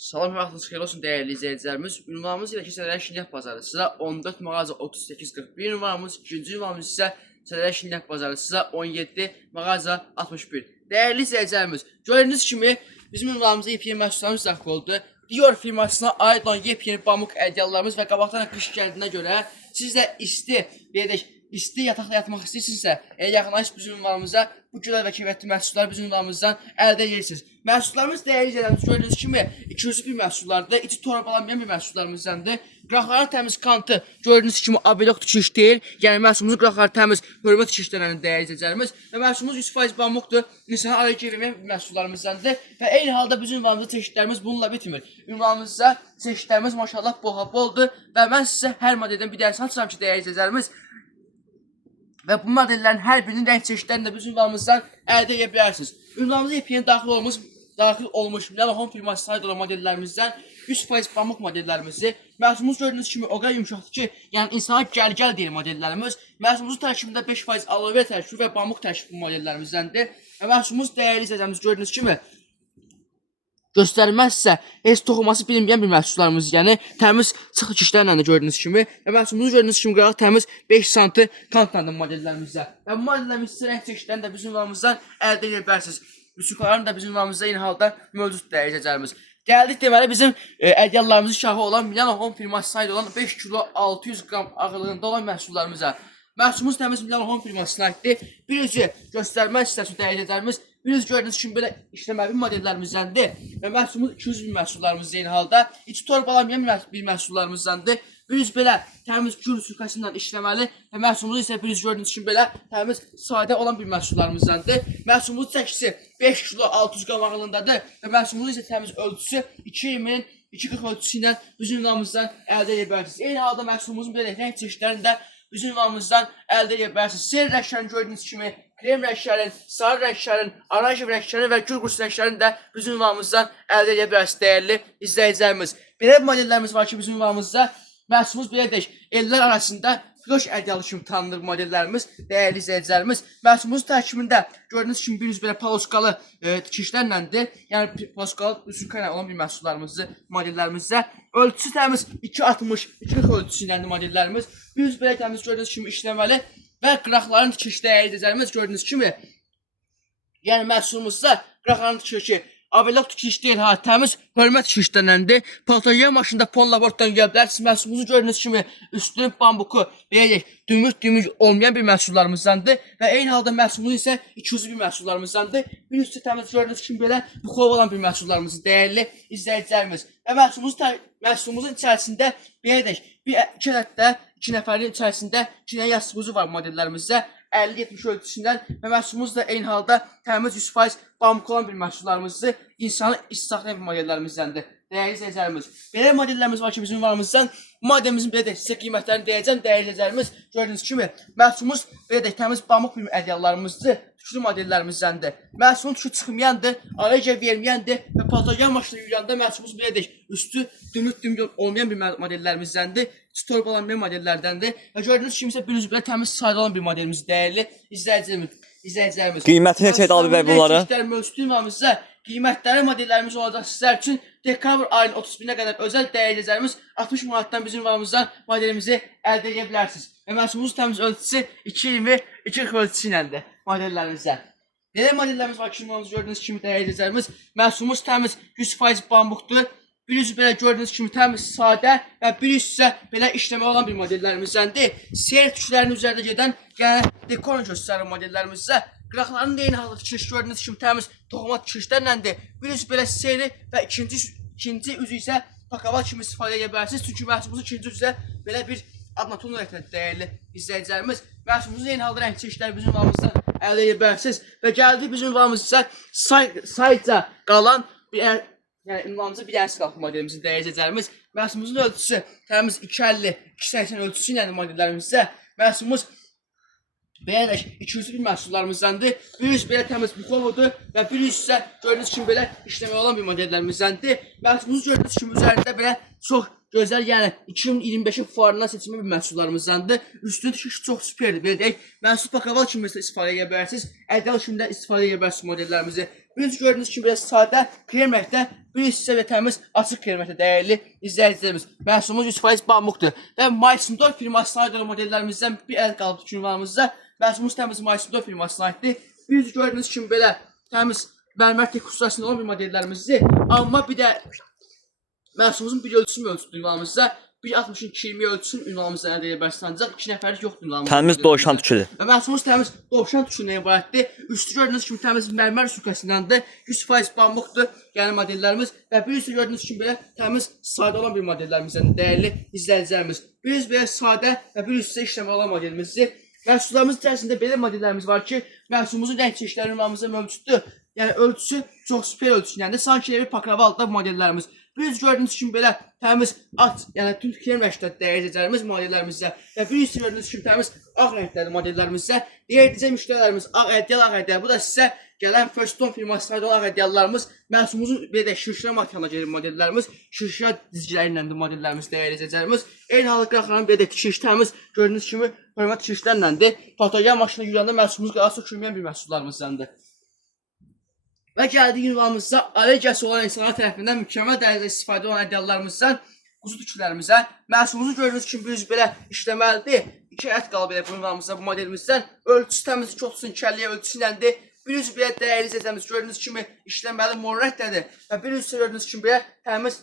Salam və vaxtınız xeyir olsun dəyərli izləyicilərimiz. Ünvanımız ilə ki, Sədələr Şirniyyat Bazarı. Sizə 14 mağaza 3841 ünvanımız, ikinci ünvanımız isə Sədələr Şirniyyat Bazarı. Sizə 17 mağaza 61. Dəyərli izləyicilərimiz, gördüyünüz kimi bizim ünvanımıza yepyeni məhsullarımız daxil oldu. Dior firmasına aid olan yepyeni pamuk ədyallarımız və qabaqdan qış gəldiyinə görə siz də isti yataqda yatmaq istəyirsinizsə, yaxınlaşıb bizim ünvanımıza bu gözəl və keyfiyyətli məhsulları bizim ünvanımızdan əldə edirsiniz. Məhsullarımız dəyərli izləyicilərimiz, gördüyünüz kimi 201 məhsullardır, içi torbalanmayan bir məhsullarımızdandır. Qıraqların təmiz kantı gördüyünüz kimi abelok tikiş deyil, yəni məhsulumuzun qıraqları təmiz hörmə tikişlərinin dəyərli izləyicilərimiz və məhsulumuz 100% pamukdur, insana alergiya verməyən məhsullarımızdandır və eyni halda bizim ünvanımızda çeşidlərimiz bununla bitmir. Ünvanımızda çeşidlərimiz maşallah boldur və mən sizə hər modeldən bir dərsini açıram ki, dəyərli izləyicilərimiz, və bu modellərin hər birinin rəng çeşidlərini də bizim ünvanımızdan əldə edə bilərsiniz. Ünvanımıza yepyeni daxil olmuş Milano firmasına aid olan modellərimizdən 100% pamuk modellərimizi, məhsulumuz gördüyünüz kimi o qədər yumşaqdır ki, yəni insana gəl deyil modellərimiz. Məhsulumuzun tərkibində 5% aloe vera tərkibi və pamuk tərkibi modellərimizdəndir. Və məhsulumuz dəyərli izləyicilərimiz gördüyünüz kimi göstərməzsə, heç toxunması bilinməyən bir məhsullarımız, yəni təmiz sıx tikişlərlə də gördüyünüz kimi və məhsulumuzu gördüyünüz kimi qıraq təmiz 5 sm kantlandı modellərimizdə. Və bu modellərimizdə rəng çeşidlərini də bizim ünvanımızdan əldə edə bilərsiniz. Müsüqaların da bizim ünvanımızda eyni halda mövcud dəyərəcəklərimiz. Gəldik deməli bizim ədyallarımızın şahı olan Milano firmasına aid olan 5 kilo 600 qram ağırlığında olan məhsullarımıza. Məhsulumuz təmiz Milano firmasına aiddir. Bir üzü göstərmək istəsin dəyərəcəklərimiz. Biz gördüyünüz kimi belə işləməli modellərimizdəndir və məhsulumuz 200 bin məhsullarımız eyni halda içi torbalanmayan bir məhsullarımızdandır. Biz belə təmiz gül sürkəsindən işləməli və məhsulumuz isə biz gördüyünüz kimi belə təmiz sadə olan bir məhsullarımızdandır. Məhsulumuz çəkisi 5 kilo 600 qram ağırlığındadır və məhsulumuz isə təmiz ölçüsü 220 240 ölçüsü ilə bizim ünvanımızdan əldə edə bilərsiniz. Eyni halda məhsulumuzun belə rəng çeşidlərini də bizim ünvanımızdan əldə edə bilərsiniz. Siyah rənglərini gördüyünüz kimi krem rənglərin, sarı rənglərin, oranj rənglərin və gül qursu rənglərini də bizim ünvanımızdan əldə edə bilərsiniz dəyərli izləyicilərimiz. Belə modellərimiz var ki, bizim ünvanımızda məhsulumuz belə deyək, ellər arasında floş ədyalı kimi tanınır modellərimiz, dəyərli izləyicilərimiz. Məhsulumuzun tərkibində gördüyünüz kimi bir belə paloskalı tikişlərləndir. Yəni paloskalı üzüklə olan bir məhsullarımızdır modellərimizdə. Ölçüsü təmiz 2.60, 2.40 ölçüsü ilə modellərimiz. Biz belə təmiz gördüyünüz kimi işləməli və qıraqların tikiş dəyərli izləyicilərimiz gördüyünüz kimi. Yəni məhsulumuzda qıraqların tikişi abelok tikiş deyil, təmiz hörmə tikişlərləndir. Paltoya maşında pon labortdan gələ bilərsiniz. Məhsulumuzu gördüyünüz kimi üstünün bambuku belə dümük olmayan bir məhsullarımızdandır və eyni halda məhsulumuz isə 200 bir məhsullarımızdandır. Bir üstü təmiz gördüyünüz kimi belə buxov olan bir məhsullarımızdır dəyərli izləyicilərimiz. Və məhsulumuzun içərisində belə deyək, iki ədəddə 2 nəfərin içərisində 2 dənə yastığı var modellərimizdə. 50-70 ölçüsündən və məhsulumuz da eyni halda təmiz 100% pamuk olan bir məhsullarımızdır. İnsanı saxlayan bir modellərimizdəndir. Dəyərli izləyicilərimiz. Belə modellərimiz var ki, bizim ünvanımızdan. Bu modelimizin belə deyək, sizə qiymətlərini deyəcəm. Dəyərli izləyicilərimiz, gördüyünüz kimi məhsulumuz belə deyək, təmiz pamuk bir ədyallarımızdır. Tüklü modellərimizdəndir. Məhsulun tükü çıxmayandır, alergiya verməyəndir və patogen maşını yürüyəndə məhsulumuz belə deyək, üstü dümük olmayan bir modellərimizdəndir. Torbalanmayan modellərdəndir və gördüyünüz kimi isə bir üzü belə təmiz sadə olan bir modelimiz dəyərli izləyicilərimiz. Qiyməti neçədir Ali bəy bunları? Mövcudluğumuzda qiymətləri modellərimiz olacaq sizlər üçün dekabr ayının 31-nə qədər özəl dəyərli izləyicilərimiz 60 manatdan bizim ünvanımızdan modelimizi əldə edə bilərsiniz. Və məhsulumuz təmiz ölçüsü 220-240 ölçüsü iləndir modellərimizdə. Belə modellərimiz var ki, ünvanımızı gördüyünüz kimi dəyərli izləyicilərimiz. Məhsulumuz təmiz 100% pambukdur. Bir üzü belə gördüyünüz kimi təmiz sadə və bir üzü isə belə işləmə olan bir modellərimizdəndir. Seyir tüklərinin üzərində gedən yəni dekor göstərir modellərimizdə. Qıraqlarının da eyni halda tikiş gördüyünüz kimi təmiz toxuma tikişlərləndir. Bir üzü belə seyri və ikinci üzü isə pakava kimi istifadə edə bilərsiniz. Çünki məhsulumuzun ikinci üzü isə belə bir adnaton rəngdədir dəyərli izləyicilərimiz. Məhsulumuzun eyni halda rəng çeşidləri bizim ünvanımızdan əldə edə bilərsiniz. Və gəldik bizim ünvanımızda sayca qalan bir yəni ünvanımıza bir dənəsi qalxı modelimizin dəyəcəklərimiz. Məhsulumuzun ölçüsü təmiz 250-280 ölçüsü ilə modellərimizdə. Məhsulumuz belə 200 bir məhsullarımızdandır. Bir üst belə təmiz buxovudur və bir üst isə gördüyünüz kimi belə işləmə olan bir modellərimizdəndir. Məhsulumuzu gördüyünüz kimi üzərində belə çox gözəl, yəni 2025-in fuarından seçilmiş bir məhsullarımızdandır. Üstünün tikişi çox süperdir. Belə deyək, məhsul pakaval kimi istifadə edə bilərsiniz. Ədyal kimi də istifadə edə bilərsiniz modellərimizi. Biz gördüğünüz kimi biraz sadə krem rəngdə, bir hissə və təmiz açıq krem rəngdə dəyərli izləyicilərimiz. Məhsulumuz 100% pamukdur. Və Maysindor firmasına aid olan modellərimizdən bir əl qalıb ünvanımızda. Məhsulumuz təmiz Maysindor firmasına aiddir. Biz gördüğünüz kimi belə təmiz mərmər teksturasında olan bir modellərimizdir. Amma bir də məhsulumuzun bir ölçüsü mövcuddur ünvanımızda. 1.60'ın 20 ölçüsünün ünvanımızda əldə edə bilərsiniz. Ancaq 2 nəfərlik yoxdur ünvanımızda. Təmiz dovşan tüküdür. Və məhsulumuz təmiz dovşan tükündən ibarətdir. Üstü gördüyünüz kimi təmiz mərmər sürkəsindəndir. 100% pamukdur. Yəni modellərimiz və bir üstü gördüyünüz kimi belə təmiz sadə olan bir modellərimizdən dəyərli izləyicilərimiz. Biz belə sadə və bir üstü işləmə olan modelimizdir. Məhsullarımız içərisində belə modellərimiz var ki, məhsulumuzun rəng çeşidləri ünvanımızda mövcuddur. Yəni ölçüsü çox super ölçüsündəndir. Sanki bir pakravalda modellərimiz. Biz gördüyünüz kimi belə təmiz at, yəni tüm krem rəngdə dəyərləcəklərimiz modellərimizdə və bir üstü gördüyünüz kimi təmiz ağ rəngdədir modellərimizdə. Digər dizə müştərilərimiz ağ ədyal. Bu da sizə gələn Firston firmasına aid olan ağ ədyallarımız. Məhsulumuzun belə də şirşə materialına gəlir modellərimiz. Şirşə dizgiləri iləndir modellərimiz dəyərləcəklərimiz. Eyni halda qıraqların belə də şirş təmiz gördüyünüz kimi hörmət şirşlərləndir. Fotogen maşına yürüyəndə məhsulumuz qara sökülməyən bir məhsullarımızdandır. Və gəldiyi ünvanımızda allergiyası olan insanlar tərəfindən mükəmməl dərəcədə istifadə olan ədyallarımızdan quzu tüklərimizə. Məhsulumuzu gördüyünüz kimi biz belə işləməlidir. 2 ət qalıb belə bu ünvanımızda, bu modelimizdən. Ölçüsü təmiz 230 kəlliyə ölçüsündəndir. Bir üzü belə dəyərli izləyicimiz gördüyünüz kimi işləməli mor rəngdədir. Və bir üzü gördüyünüz kimi belə təmiz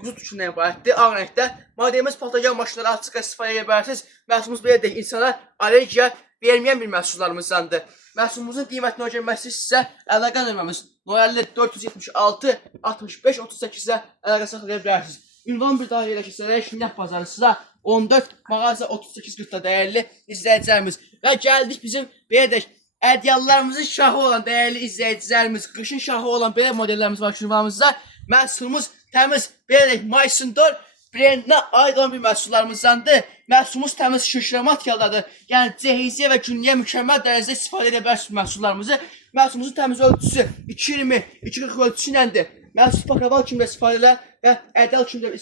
quzu tükündən ibarətdir, ağ rəngdə. Modelimiz patogen maşınları açıq istifadə edə bilərsiniz. Məhsulumuz belə deyək, insana allergiya verməyən bir məhsullarımızdandır. Məhsulumuzun qiymətini öyrənməsi sizə əlaqə nömrəmiz 476 65 38-ə əlaqə saxlaya bilərsiniz. Ünvan bir daha yerə keçərək Şinnət bazarı sıra 14 mağaza 38-40-da dəyərli izləyicilərimiz. Və gəldik bizim belə deyək, ədyallarımızın şahı olan dəyərli izləyicilərimiz, qışın şahı olan belə modellərimiz var ki, ünvanımızda. Məhsulumuz təmiz belə deyək, Maysindor brendinə aid olan bir məhsullarımızdandır. Məhsulumuz təmiz şirşə materialdadır. Yəni cehiziyyə və günlüyə mükəmməl dərəcədə istifadə edə bilərsiniz məhsullarımızı. Məhsulumuzun təmiz ölçüsü 220, 240 ölçüsü iləndir. Məhsul pakraval kimi də istifadə edə və ədyal kimi də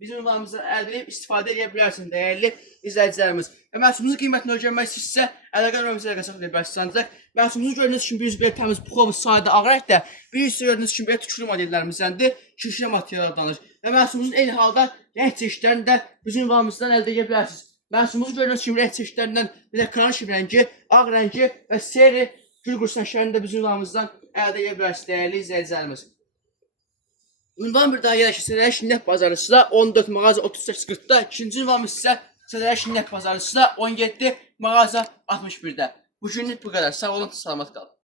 bizim ünvanımızdan əldə edib istifadə edə bilərsiniz dəyərli izləyicilərimiz. Və məhsulumuzun qiymətini öyrənmək istəyirsinizsə, əlaqə nömrəmizə əlaqə saxlaya bilərsiniz. Ancaq məhsulumuzu gördüyünüz kimi bir belə təmiz puxov sadə ağ rəngdə, bir üstü gördüyünüz kimi belə tüklü modellərimizdəndir. Şirşə materialı adlanır. Və məhsulumuzun eyni halda rəng çeşidlərini də bizim ünvanımızdan əldə edə bilərsiniz. Məhsulumuzu gördüyünüz kimi rəng çeşidlərindən belə karışıq rəngi, ağ rəngi və seri gül qursan şəhərini də bizim ünvanımızdan əldə edə bilərsiniz dəyərli izləyicilərimiz. Ünvan bir daha yerə keçərək Şinnət bazarı sıra 14 mağaza 38-40-da, ikinci ünvanımız isə keçərək Şinnət bazarı sıra 17 mağaza 61-də. Bu günlük bu qədər. Sağ olun, salamat qalın.